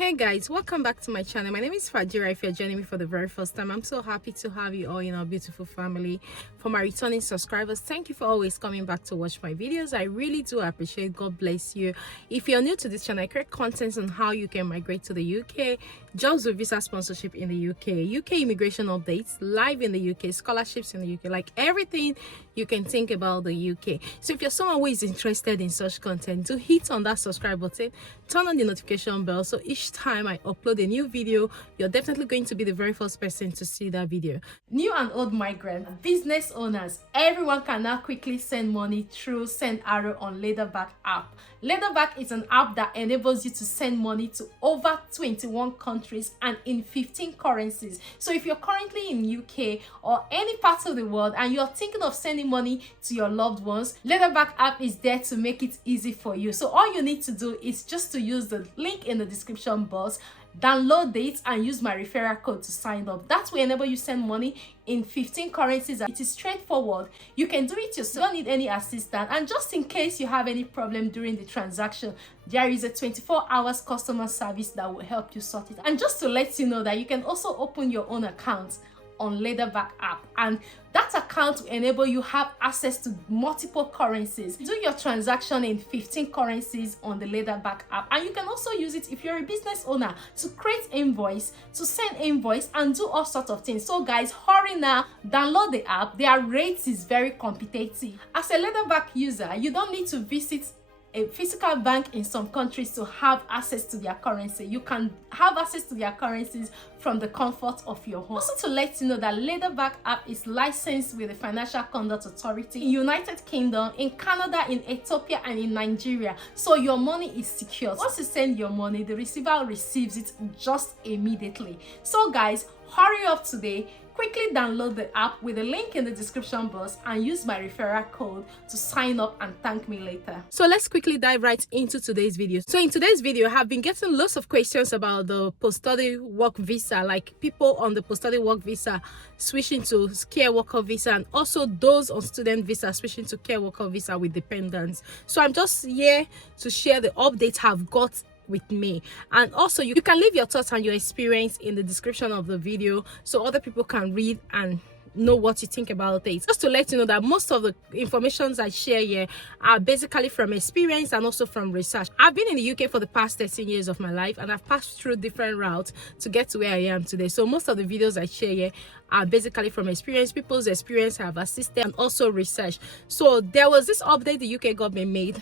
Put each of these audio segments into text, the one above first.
Hey guys, welcome back to my channel. My name is Fajira. If you're joining me for the very first time, I'm so happy to have you all in our beautiful family. For my returning subscribers, thank you for always coming back to watch my videos. I really do appreciate. God bless you. If you're new to this channel, I create content on how you can migrate to the UK, jobs with visa sponsorship in the UK immigration updates, live in the UK, scholarships in the UK, like everything you can think about the UK. So if you're someone who is interested in such content, do hit on that subscribe button, turn on the notification bell, so each time I upload a new video, you're definitely going to be the very first person to see that video. New and old migrant, business owners, everyone can now quickly send money through Send Arrow on Leatherback app. Leatherback is an app that enables you to send money to over 21 countries and in 15 currencies. So if you're currently in UK or any part of the world and you're thinking of sending money to your loved ones, Leatherback app is there to make it easy for you. So all you need to do is just to use the link in the description box, download it and use my referral code to sign up. That will enable you send money in 15 currencies. It is straightforward. You can do it yourself, don't need any assistance. And just in case you have any problem during the transaction, there is a 24 hours customer service that will help you sort it. And just to let you know that you can also open your own account on Leatherback app, and that account will enable you have access to multiple currencies. Do your transaction in 15 currencies on the Leatherback app, and you can also use it if you're a business owner to create invoice, to send invoice, and do all sorts of things. So guys, hurry now, download the app. Their rates is very competitive. As a Leatherback user, you don't need to visit a physical bank in some countries to have access to their currency. You can have access to their currencies from the comfort of your home. Also, to let you know that Leatherback app is licensed with the Financial Conduct Authority in United Kingdom, in Canada, in Ethiopia, and in Nigeria. So your money is secure. Once you send your money, the receiver receives it just immediately. So guys, hurry up today. Quickly download the app with the link in the description box and use my referral code to sign up and thank me later. So let's quickly dive right into today's video. So in today's video, I have been getting lots of questions about the post-study work visa, like people on the post-study work visa switching to care worker visa, and also those on student visa switching to care worker visa with dependents. So I'm just here to share the updates I've got with me, and also you can leave your thoughts and your experience in the description of the video so other people can read and know what you think about it. Just to let you know that most of the informations I share here are basically from experience and also from research. I've been in the UK for the past 13 years of my life, and I've passed through different routes to get to where I am today. So most of the videos I share here are basically from experience, people's experience have assisted, and also research. So there was this update the UK government made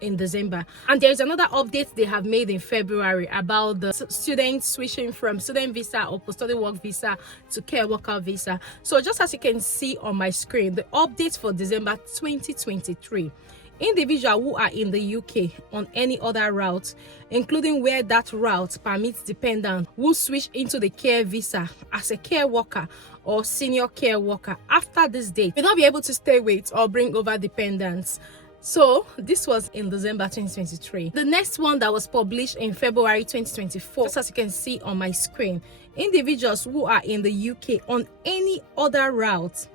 in December, and there is another update they have made in February about the students switching from student visa or post-study work visa to care worker visa. So just as you can see on my screen, the update for December 2023, individuals who are in the UK on any other route, including where that route permits dependents who switch into the care visa as a care worker or senior care worker after this date, will not be able to stay with or bring over dependents. So this was in December 2023. The next one that was published in February 2024, just as you can see on my screen, individuals who are in the UK on any other route,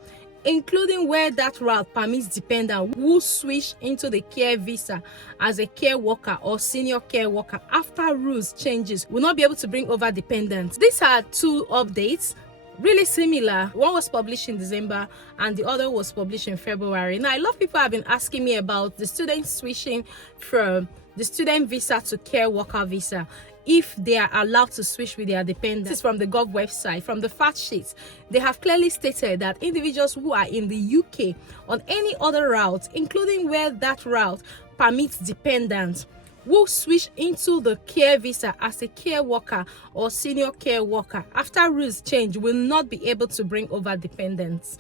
including where that route permits dependents who switch into the care visa as a care worker or senior care worker after rules changes, will not be able to bring over dependents. These are two updates, really similar. One was published in December and the other was published in February. Now, a lot of people have been asking me about the students switching from the student visa to care worker visa, if they are allowed to switch with their dependents. This is from the Gov website, from the fact sheets. They have clearly stated that individuals who are in the UK on any other route, including where that route permits dependents, who switch into the care visa as a care worker or senior care worker after rules change, will not be able to bring over dependents.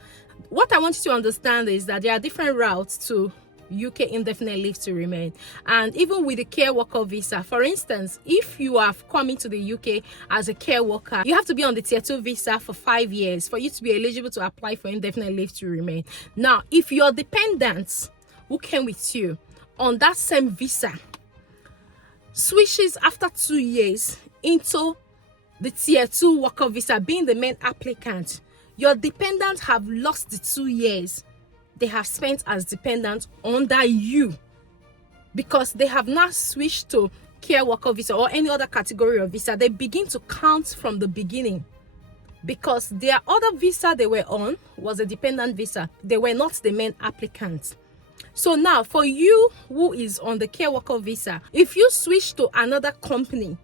What I want you to understand is that there are different routes to UK indefinite leave to remain, and even with the care worker visa, for instance, if you are coming to the UK as a care worker, you have to be on the tier 2 visa for 5 years for you to be eligible to apply for indefinite leave to remain. Now, if your dependents who came with you on that same visa switches after 2 years into the tier 2 worker visa, being the main applicant, your dependents have lost the 2 years they have spent as dependents under you, because they have now switched to care worker visa or any other category of visa, they begin to count from the beginning, because their other visa they were on was a dependent visa. They were not the main applicant. So now for you who is on the care worker visa, if you switch to another company,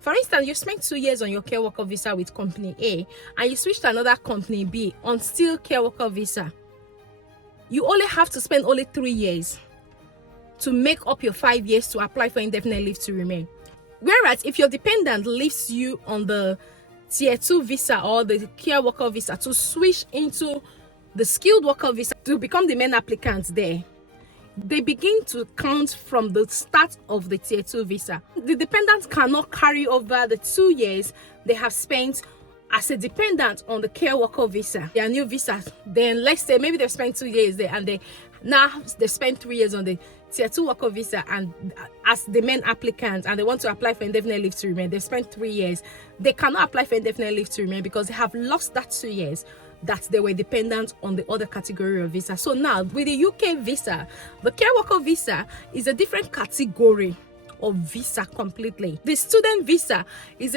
for instance, you spent 2 years on your care worker visa with company A and you switch to another company B on still care worker visa, you only have to spend only 3 years to make up your 5 years to apply for indefinite leave to remain. Whereas if your dependent leaves you on the tier 2 visa or the care worker visa to switch into the skilled worker visa to become the main applicant there, they begin to count from the start of the tier 2 visa. The dependent cannot carry over the 2 years they have spent as a dependent on the care worker visa, their new visa. Then let's say maybe they spent 2 years there and they spent 3 years on the tier 2 worker visa and as the main applicant, and they want to apply for indefinite leave to remain. They spent 3 years. They cannot apply for indefinite leave to remain because they have lost that 2 years that they were dependent on the other category of visa. So now with the UK visa, the care worker visa is a different category of visa completely. The student visa is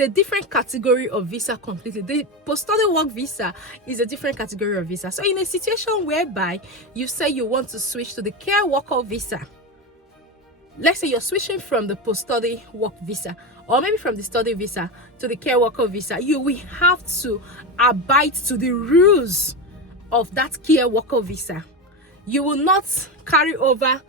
a different category of visa completely. The post-study work visa is a different category of visa. So in a situation whereby you say you want to switch to the care worker visa, let's say you're switching from the post-study work visa or maybe from the study visa to the care worker visa, you will have to abide to the rules of that care worker visa. You will not carry over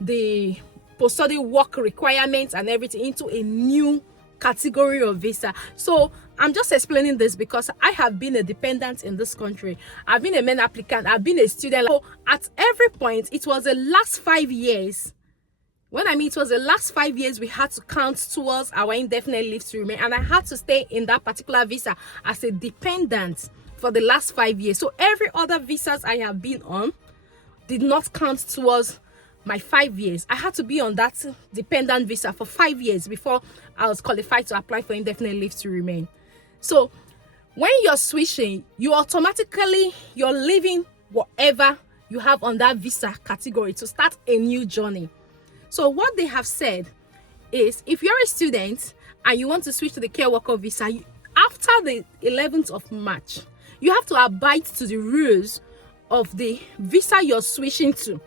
the post-study work requirements and everything into a new category of visa. So I'm just explaining this because I have been a dependent in this country. I've been a main applicant. I've been a student. So at every point, it was the last 5 years. When I mean it was the last 5 years we had to count towards our indefinite leave to remain, and I had to stay in that particular visa as a dependent for the last 5 years. So every other visas I have been on did not count towards my 5 years. I had to be on that dependent visa for 5 years before I was qualified to apply for indefinite leave to remain. So when you're switching, you're leaving whatever you have on that visa category to start a new journey. So what they have said is, if you're a student and you want to switch to the care worker visa, after the 11th of March, you have to abide to the rules of the visa you're switching to.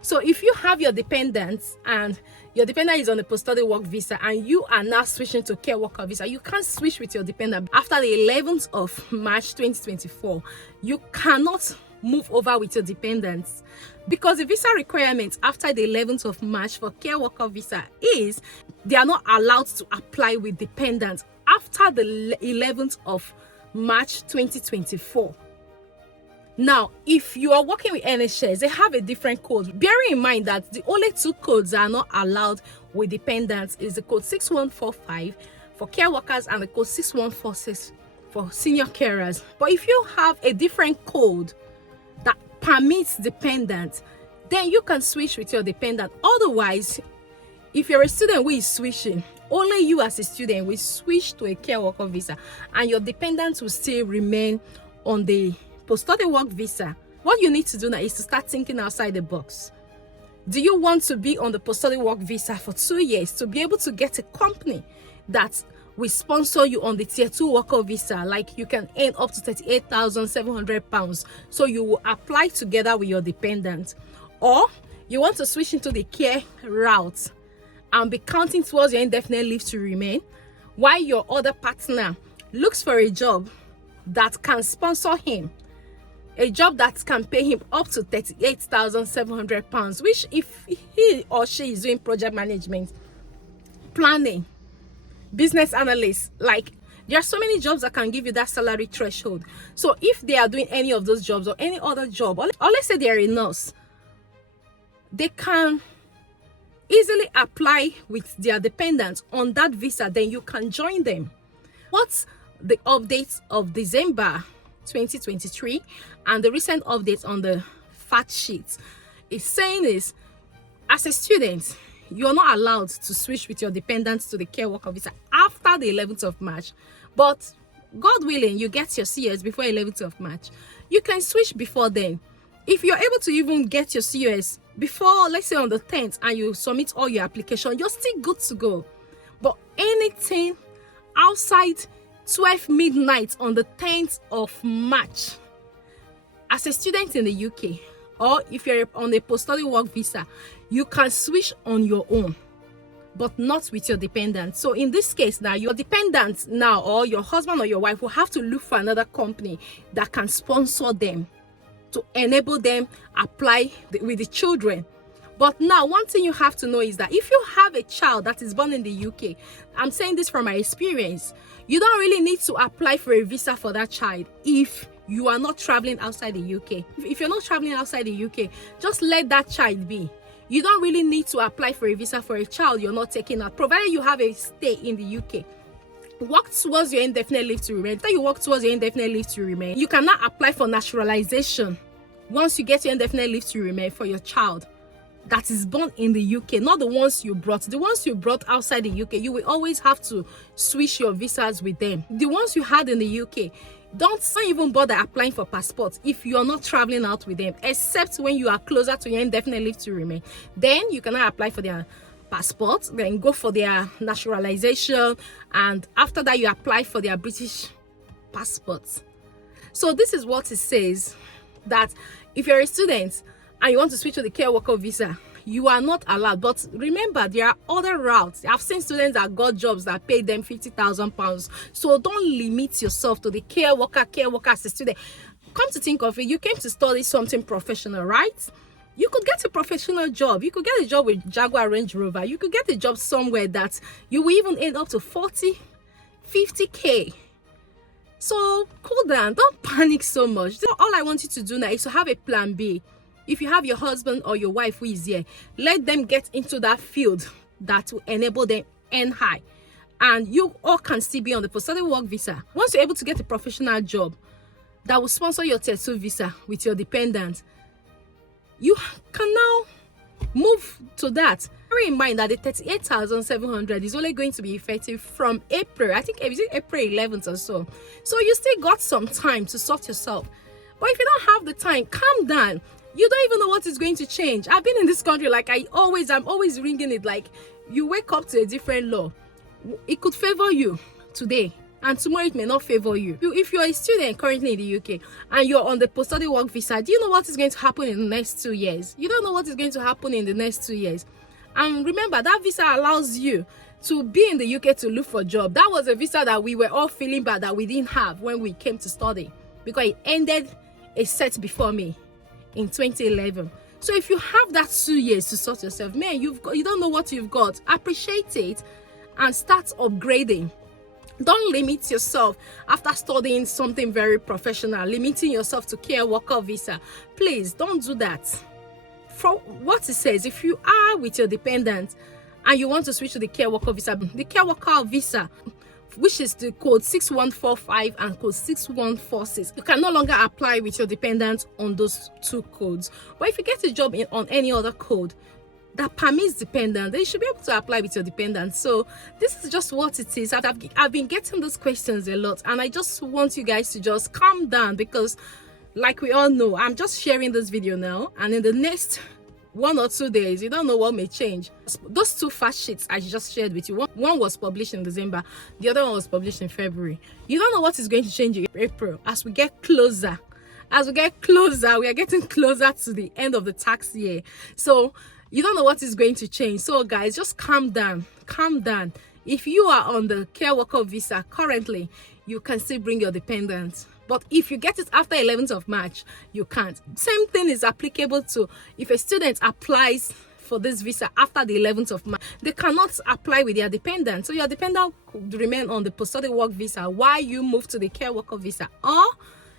So if you have your dependent and your dependent is on the post-study work visa and you are now switching to care worker visa, you can't switch with your dependent after the 11th of March 2024. You cannot move over with your dependents, because the visa requirements after the 11th of March for care worker visa is they are not allowed to apply with dependents after the 11th of March 2024. Now, if you are working with NHS, they have a different code. Bearing in mind that the only 2 codes that are not allowed with dependents is the code 6145 for care workers and the code 6146 for senior carers. But if you have a different code that permits dependent, then you can switch with your dependent. Otherwise, if you're a student who is switching, only you as a student will switch to a care worker visa and your dependents will still remain on the post-study work visa. What you need to do now is to start thinking outside the box. Do you want to be on the post-study work visa for 2 years to be able to get a company that will sponsor you on the tier 2 worker visa? Like, you can earn up to £38,700, so you will apply together with your dependent. Or you want to switch into the care route and be counting towards your indefinite leave to remain while your other partner looks for a job that can sponsor him, a job that can pay him up to £38,700, which if he or she is doing project management, planning, business analyst, like, there are so many jobs that can give you that salary threshold. So if they are doing any of those jobs or any other job, or let's say they are a nurse, they can easily apply with their dependents on that visa. Then you can join them. What's the updates of December 2023 and the recent updates on the fact sheet is saying is, as a student, you're not allowed to switch with your dependents to the care worker visa after the 11th of March. But God willing, you get your CS before 11th of March. You can switch before then. if you're able to even get your COS before, let's say on the 10th, and you submit all your application, you're still good to go. But anything outside 12 midnight on the 10th of March, as a student in the UK, or if you're on a post-study work visa, you can switch on your own, but not with your dependent. So in this case now, your dependent now, or your husband or your wife, will have to look for another company that can sponsor them to enable them apply with the children. But now, one thing you have to know is that if you have a child that is born in the UK, I'm saying this from my experience, you don't really need to apply for a visa for that child if you are not traveling outside the UK. If you're not traveling outside the UK, just let that child be. You don't really need to apply for a visa for a child you're not taking out, provided you have a stay in the UK. Work towards your indefinite leave to remain. After you work towards your indefinite leave to remain, you cannot apply for naturalization once you get your indefinite leave to remain for your child that is born in the UK, not the ones you brought. The ones you brought outside the UK, you will always have to switch your visas with them. The ones you had in the UK, don't even bother applying for passports if you're not traveling out with them, except when you are closer to your indefinite leave to remain. Then you cannot apply for their passport, then go for their naturalization, and after that you apply for their British passports. So this is what it says, that if you're a student and you want to switch to the care worker visa, you are not allowed. But remember, there are other routes. I've seen students that got jobs that paid them £50,000. So don't limit yourself to the care worker as a student. Come to think of it, you came to study something professional, right? You could get a professional job. You could get a job with Jaguar Range Rover. You could get a job somewhere that you will even end up to 40, 50K. So cool down. Don't panic so much. All I want you to do now is to have a plan B. If you have your husband or your wife who is here, let them get into that field that will enable them earn high. And you all can still be on the post-study work visa. Once you're able to get a professional job that will sponsor your Tier 2 visa with your dependent, you can now move to that. Bear in mind that the 38,700 is only going to be effective from April. I think it's April 11th or so. So you still got some time to sort yourself. But if you don't have the time, calm down. You don't even know what is going to change. I've been in this country, like I'm always ringing it, like you wake up to a different law. It could favor you today, and tomorrow it may not favor you. If you're a student currently in the UK and you're on the post-study work visa, do you know what is going to happen in the next 2 years? You don't know what is going to happen in the next 2 years. And remember, that visa allows you to be in the UK to look for a job. That was a visa that we were all feeling bad that we didn't have when we came to study, because it ended a set before me in 2011. So if you have that 2 years to sort yourself, man, you don't know what you've got. Appreciate it and start upgrading. Don't limit yourself after studying something very professional, limiting yourself to care worker visa. Please don't do that. For what it says, if you are with your dependent and you want to switch to the care worker visa, which is the code 6145 and code 6146, you can no longer apply with your dependent on those two codes. But if you get a job on any other code that permits dependent, then you should be able to apply with your dependent. So this is just what it is. I've been getting those questions a lot, and I just want you guys to just calm down, because like we all know, I'm just sharing this video now, and in the next 1 or 2 days, you don't know what may change. Those two fact sheets I just shared with you, one was published in December, the other one was published in February. You don't know what is going to change in April. As we get closer, we are getting closer to the end of the tax year. So you don't know what is going to change. So guys, just calm down. If you are on the care worker visa currently, you can still bring your dependents. But if you get it after 11th of March, you can't. Same thing is applicable to if a student applies for this visa after the 11th of March. They cannot apply with their dependent. So your dependent could remain on the post-study work visa while you move to the care worker visa. Or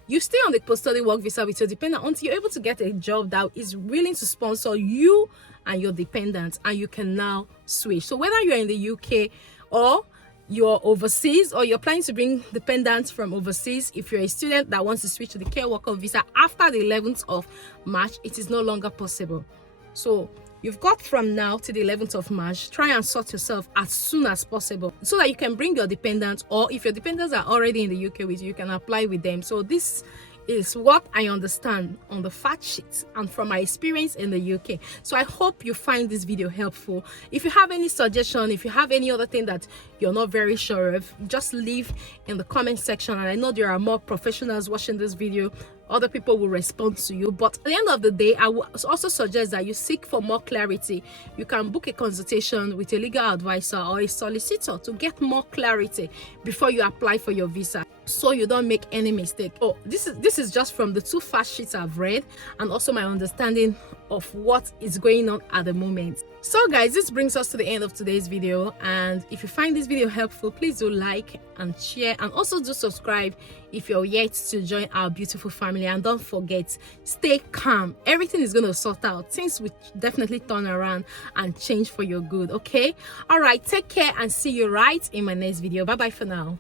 you stay on the post-study work visa with your dependent until you're able to get a job that is willing to sponsor you and your dependent, and you can now switch. So whether you're in the UK or you're overseas, or you're planning to bring dependents from overseas, if you're a student that wants to switch to the care worker visa after the 11th of March, it is no longer possible. So you've got from now to the 11th of March. Try and sort yourself as soon as possible so that you can bring your dependents, or if your dependents are already in the UK with you, you can apply with them. So this is what I understand on the fact sheet and from my experience in the UK. So I hope you find this video helpful. If you have any suggestion, if you have any other thing that you're not very sure of, just leave in the comment section. And I know there are more professionals watching this video. Other people will respond to you, but at the end of the day, I will also suggest that you seek for more clarity. You can book a consultation with a legal advisor or a solicitor to get more clarity before you apply for your visa, so you don't make any mistake. Oh, this is just from the 2 fact sheets I've read and also my understanding of what is going on at the moment. So guys, this brings us to the end of today's video, and if you find this video helpful, please do like and share, and also do subscribe if you're yet to join our beautiful family. And don't forget, stay calm. Everything is going to sort out. Things will definitely turn around and change for your good. Okay, all right, take care and see you right in my next video. Bye bye for now.